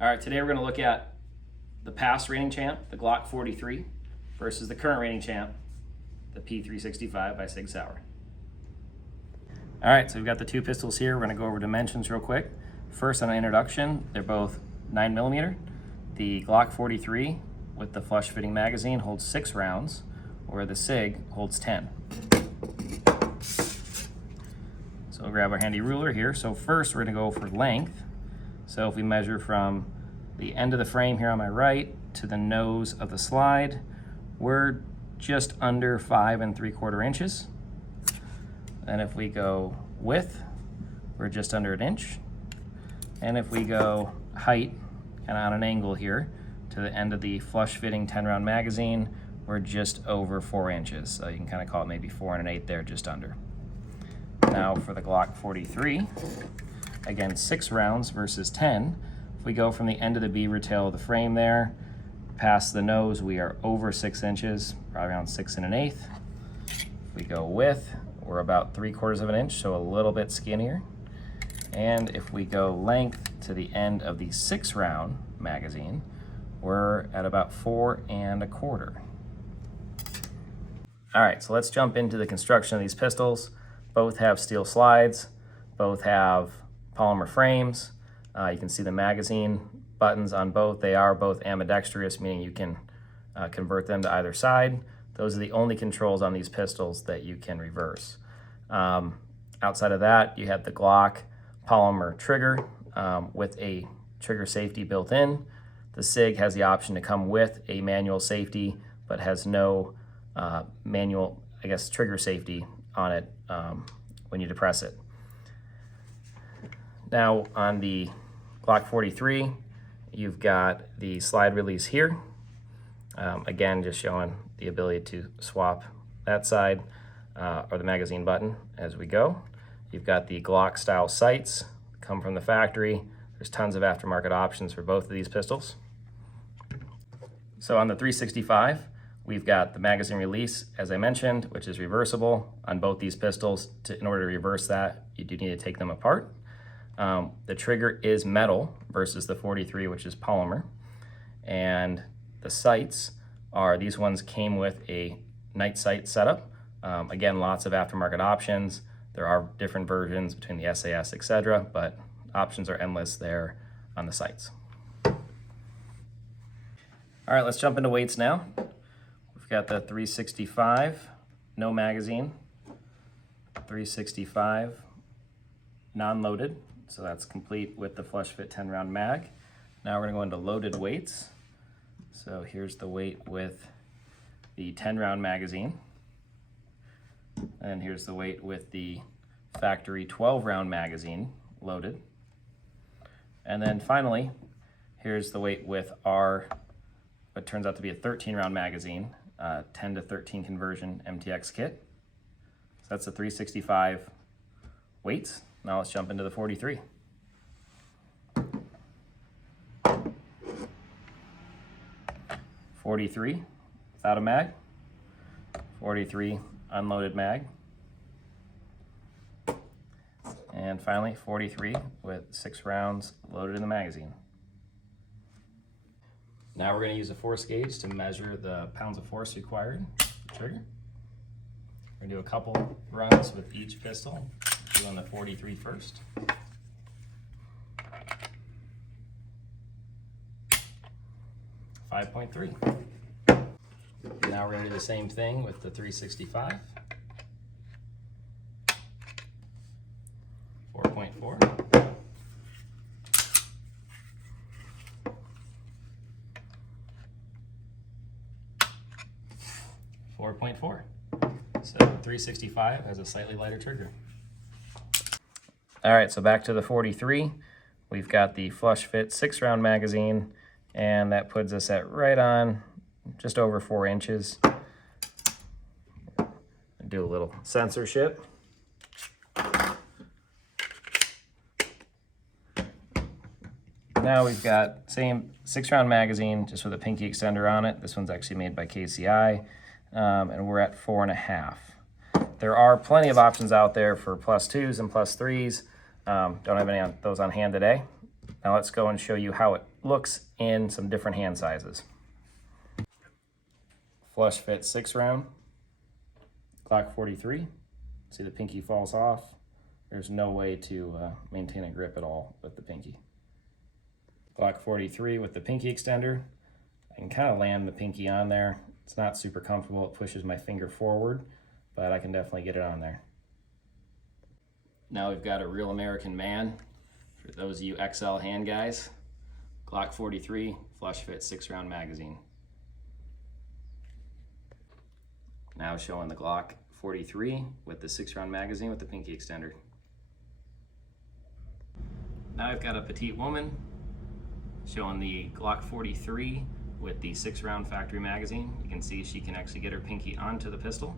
All right, today we're going to look at the past reigning champ, the Glock 43, versus the current reigning champ, the P365 by Sig Sauer. All right, so we've got the two pistols here. We're going to go over dimensions real quick. First, on an introduction, they're both 9mm. The Glock 43 with the flush fitting magazine holds 6 rounds, where the Sig holds 10. So we'll grab our handy ruler here. So first, we're going to go for length. So if we measure from the end of the frame here on my right to the nose of the slide, we're just under 5 3/4 inches. And if we go width, we're just under 1 inch. And if we go height, kind of on an angle here, to the end of the flush fitting 10-round magazine, we're just over 4 inches. So you can kind of call it maybe 4 1/8 there, just under. Now for the Glock 43, again, 6 rounds versus 10. If we go from the end of the beaver tail of the frame there, past the nose, we are over 6 inches, probably around 6 1/8. If we go width, we're about 3/4 inch, so a little bit skinnier. And if we go length to the end of the 6-round magazine, we're at about 4 1/4. All right, so let's jump into the construction of these pistols. Both have steel slides, both have polymer frames. You can see the magazine buttons on both. They are both ambidextrous, meaning you can convert them to either side. Those are the only controls on these pistols that you can reverse. Outside of that, you have the Glock polymer trigger with a trigger safety built in. The Sig has the option to come with a manual safety, but has no manual, trigger safety on it when you depress it. Now on the Glock 43, you've got the slide release here. Again, just showing the ability to swap that side or the magazine button as we go. You've got the Glock style sights, come from the factory. There's tons of aftermarket options for both of these pistols. So on the 365, we've got the magazine release, as I mentioned, which is reversible on both these pistols. In order to reverse that, you do need to take them apart. The trigger is metal versus the 43, which is polymer. And the sights are, these ones came with a night sight setup. Again, lots of aftermarket options. There are different versions between the SAS, etc., but options are endless there on the sights. All right, let's jump into weights now. We've got the 365, no magazine, 365, non-loaded. So that's complete with the flush fit 10-round mag. Now we're gonna go into loaded weights. So here's the weight with the 10-round magazine. And here's the weight with the factory 12-round magazine loaded. And then finally, here's the weight with our, what turns out to be a 13-round magazine, 10 to 13 conversion MTX kit. So that's the 365 weights. Now let's jump into the 43. .43 without a mag, 43 unloaded mag, and finally 43 with 6 rounds loaded in the magazine. Now we're going to use a force gauge to measure the pounds of force required for the trigger. We're going to do a couple runs with each pistol. Do on the 43 first. .3. Now we're going to do the same thing with the 365. 4.4. So 365 has a slightly lighter trigger. All right, so back to the 43. We've got the flush fit 6-round magazine, and that puts us at right on just over 4 inches. Do a little censorship. Now we've got same 6-round magazine, just with a pinky extender on it. This one's actually made by KCI, and we're at 4.5. There are plenty of options out there for +2s and +3s. Don't have any of those on hand today. Now let's go and show you how it looks in some different hand sizes. Flush fit 6-round, Glock 43. See the pinky falls off. There's no way to maintain a grip at all with the pinky. Glock 43 with the pinky extender. I can kind of land the pinky on there. It's not super comfortable. It pushes my finger forward, but I can definitely get it on there. Now we've got a real American man. For those of you XL hand guys, Glock 43 flush fit 6-round magazine. Now showing the Glock 43 with the 6-round magazine with the pinky extender. Now I've got a petite woman showing the Glock 43 with the 6-round factory magazine. You can see she can actually get her pinky onto the pistol.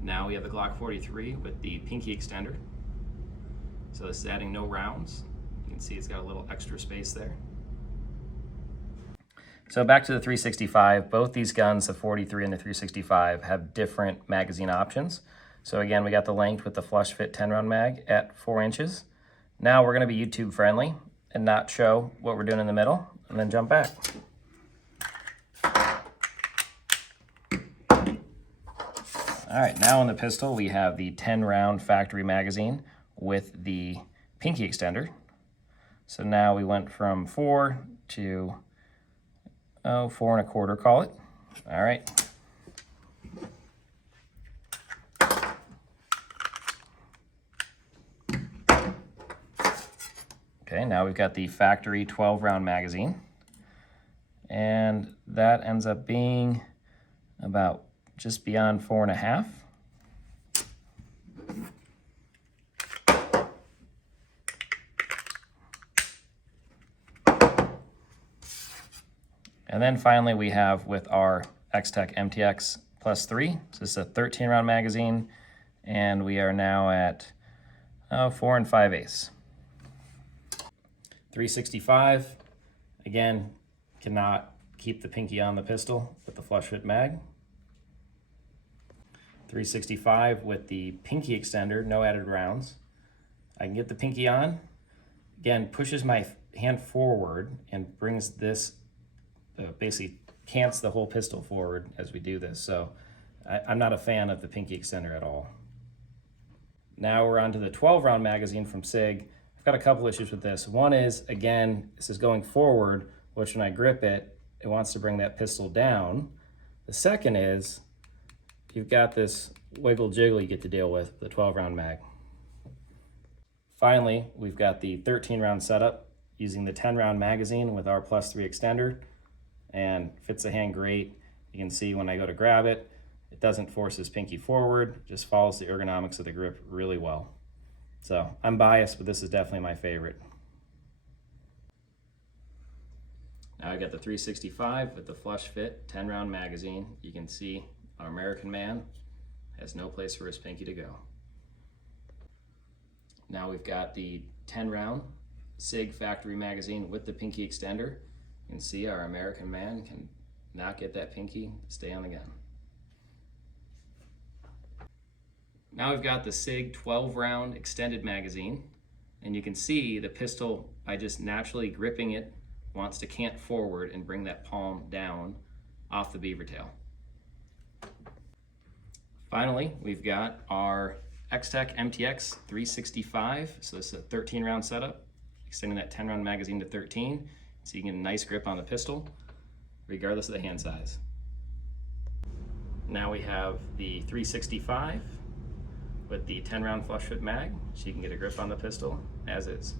Now we have the Glock 43 with the pinky extender. So this is adding no rounds. You can see it's got a little extra space there. So back to the 365, both these guns, the 43 and the 365, have different magazine options. So again, we got the length with the flush fit 10-round mag at 4 inches. Now we're gonna be YouTube friendly and not show what we're doing in the middle, and then jump back. All right, now in the pistol, we have the 10-round factory magazine with the pinky extender. So now we went from 4 to 4 1/4, call it. All right. Okay, now we've got the factory 12-round magazine, and that ends up being about just beyond 4 1/2. And then finally we have with our XTech MTX +3. So this is a 13-round magazine, and we are now at 4 5/8. 365, again, cannot keep the pinky on the pistol with the flush fit mag. 365 with the pinky extender, no added rounds. I can get the pinky on. Again, pushes my hand forward and brings this, basically cants the whole pistol forward as we do this. So I'm not a fan of the pinky extender at all. Now we're on to the 12-round magazine from Sig. I've got a couple issues with this. One is, again, this is going forward, which when I grip it, it wants to bring that pistol down. The second is, you've got this wiggle jiggle you get to deal with, the 12-round mag. Finally, we've got the 13-round setup using the 10-round magazine with our +3 extender, and fits the hand great. You can see when I go to grab it, it doesn't force his pinky forward, just follows the ergonomics of the grip really well. So I'm biased, but this is definitely my favorite. Now I got the 365 with the flush fit 10-round magazine. You can see our American man has no place for his pinky to go. Now we've got the 10-round Sig factory magazine with the pinky extender. You can see our American man can not get that pinky to stay on the gun. Now we've got the Sig 12-round extended magazine, and you can see the pistol, by just naturally gripping it, wants to cant forward and bring that palm down off the beaver tail. Finally, we've got our XTech MTX 365. So this is a 13-round setup, extending that 10-round magazine to 13, so you can get a nice grip on the pistol, regardless of the hand size. Now we have the 365 with the 10-round flush fit mag, so you can get a grip on the pistol as is.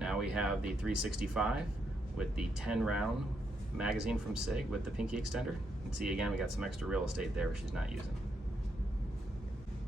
Now we have the 365 with the 10-round magazine from Sig with the pinky extender. You can see again, we got some extra real estate there which she's not using.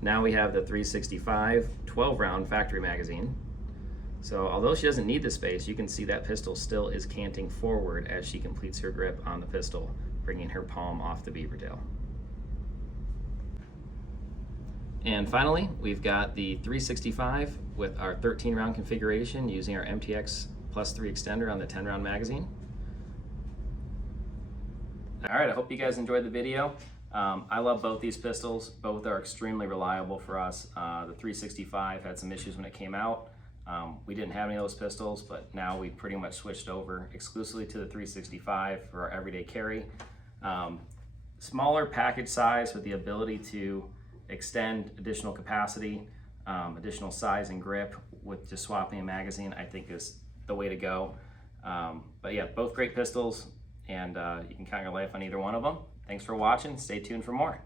Now we have the 365 12-round factory magazine. So although she doesn't need the space, you can see that pistol still is canting forward as she completes her grip on the pistol, bringing her palm off the beaver tail. And finally, we've got the 365 with our 13-round configuration using our MTX +3 extender on the 10-round magazine. All right, I hope you guys enjoyed the video. I love both these pistols. Both are extremely reliable for us. The 365 had some issues when it came out. We didn't have any of those pistols, but now we pretty much switched over exclusively to the 365 for our everyday carry. Smaller package size with the ability to extend additional capacity, additional size and grip with just swapping a magazine, I think is the way to go. But yeah, both great pistols, and you can count your life on either one of them. Thanks for watching. Stay tuned for more.